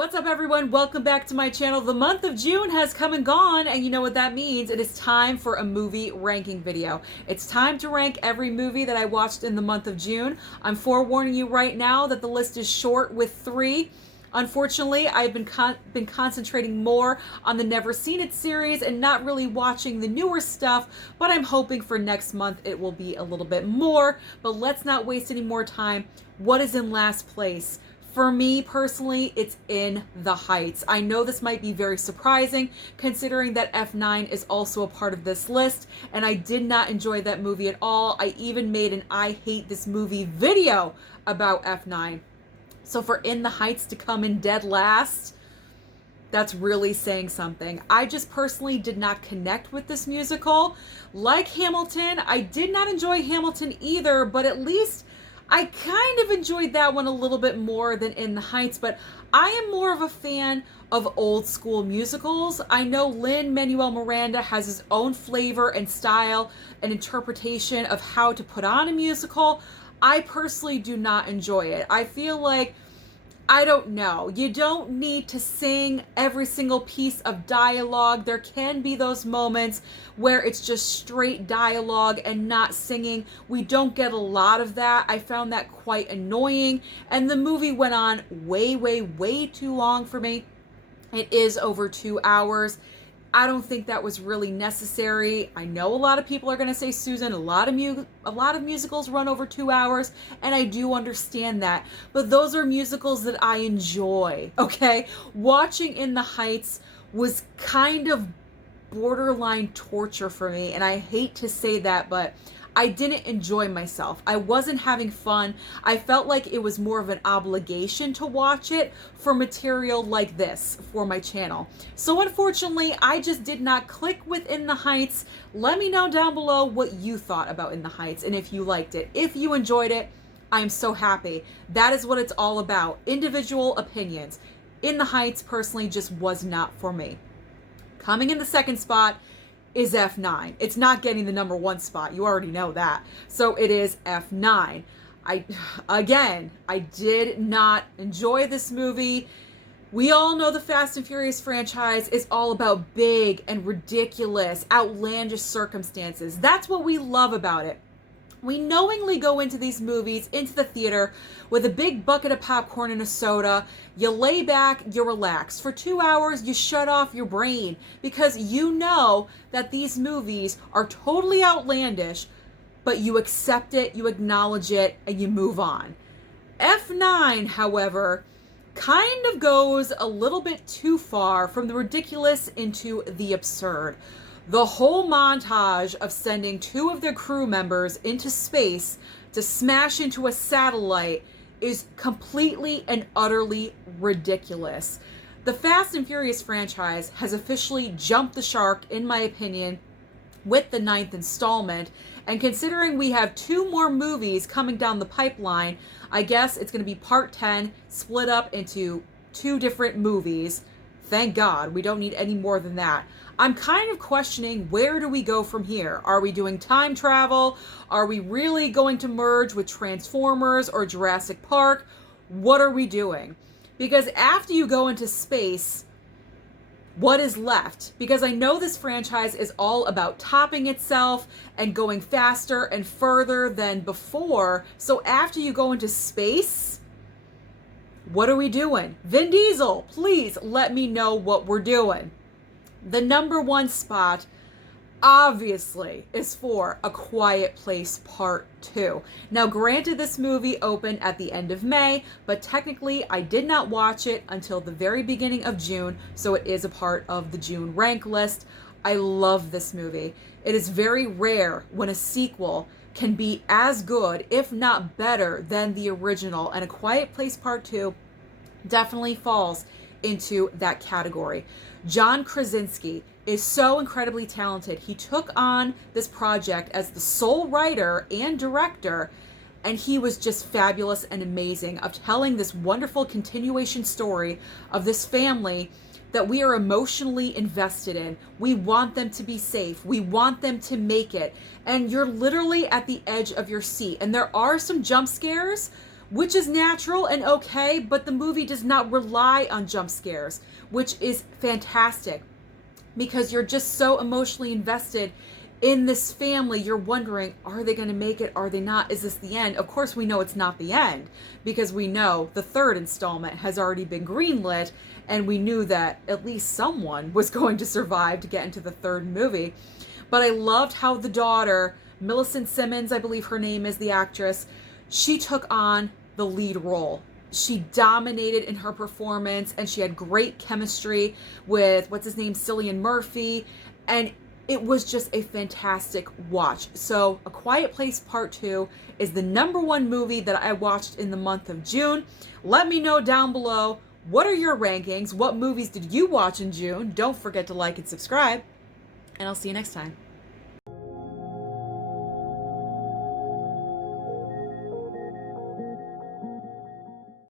What's up, everyone? Welcome back to my channel. The month of June has come and gone, and you know what that means. It is time for a movie ranking video. It's time to rank every movie that I watched in the month of June. I'm forewarning you right now that the list is short with 3. Unfortunately, I've been concentrating more on the Never Seen It series and not really watching the newer stuff, but I'm hoping for next month it will be a little bit more. But let's not waste any more time. What is in last place? For me personally, it's In the Heights. I know this might be very surprising considering that F9 is also a part of this list, and I did not enjoy that movie at all. I even made an I hate this movie video about F9. So for In the Heights to come in dead last, that's really saying something. I just personally did not connect with this musical. Like Hamilton, I did not enjoy Hamilton either, but at least I kind of enjoyed that one a little bit more than In the Heights, but I am more of a fan of old school musicals. I know Lin-Manuel Miranda has his own flavor and style and interpretation of how to put on a musical. I personally do not enjoy it. I feel like, I don't know, you don't need to sing every single piece of dialogue. There can be those moments where it's just straight dialogue and not singing. We don't get a lot of that. I found that quite annoying, and the movie went on way too long for me. It is over 2 hours. I don't think that was really necessary. I know a lot of people are going to say, Susan, a lot of musicals run over 2 hours, and I do understand that. But those are musicals that I enjoy, okay? Watching In the Heights was kind of borderline torture for me, and I hate to say that, but I didn't enjoy myself. I wasn't having fun. I felt like it was more of an obligation to watch it for material like this for my channel. So unfortunately, I just did not click with In the Heights. Let me know down below what you thought about In the Heights and if you liked it. If you enjoyed it, I'm so happy. That is what it's all about. Individual opinions. In the Heights personally just was not for me. Coming in the second spot is F9. It's not getting the number 1 spot. You already know that. So it is F9. I did not enjoy this movie. We all know the Fast and Furious franchise is all about big and ridiculous, outlandish circumstances. That's what we love about it. We knowingly go into these movies, into the theater, with a big bucket of popcorn and a soda. You lay back, you relax. For 2 hours, you shut off your brain because you know that these movies are totally outlandish, but you accept it, you acknowledge it, and you move on. F9, however, kind of goes a little bit too far from the ridiculous into the absurd. The whole montage of sending 2 of their crew members into space to smash into a satellite is completely and utterly ridiculous. The Fast and Furious franchise has officially jumped the shark, in my opinion, with the 9th installment. And considering we have 2 more movies coming down the pipeline, I guess it's going to be part 10 split up into 2 different movies. Thank God, we don't need any more than that. I'm kind of questioning, where do we go from here? Are we doing time travel? Are we really going to merge with Transformers or Jurassic Park? What are we doing? Because after you go into space, what is left? Because I know this franchise is all about topping itself and going faster and further than before. So after you go into space, what are we doing? Vin Diesel, please let me know what we're doing. The number 1 spot, obviously, is for A Quiet Place Part 2. Now, granted, this movie opened at the end of May, but technically I did not watch it until the very beginning of June, so it is a part of the June rank list. I love this movie. It is very rare when a sequel can be as good, if not better, than the original, and A Quiet Place Part 2 definitely falls into that category. John Krasinski is so incredibly talented. He took on this project as the sole writer and director, and he was just fabulous and amazing of telling this wonderful continuation story of this family that we are emotionally invested in. We want them to be safe. We want them to make it. And you're literally at the edge of your seat. And there are some jump scares which is natural and okay, but the movie does not rely on jump scares, which is fantastic because you're just so emotionally invested in this family. You're wondering, are they going to make it? Are they not? Is this the end? Of course, we know it's not the end because we know the third installment has already been greenlit, and we knew that at least someone was going to survive to get into the third movie. But I loved how the daughter, Millicent Simmons, I believe her name is, the actress, she took on the lead role. She dominated in her performance, and she had great chemistry with, what's his name, Cillian Murphy, and it was just a fantastic watch. So A Quiet Place Part 2 is the #1 movie that I watched in the month of June. Let me know down below, what are your rankings? What movies did you watch in June? Don't forget to like and subscribe, and I'll see you next time.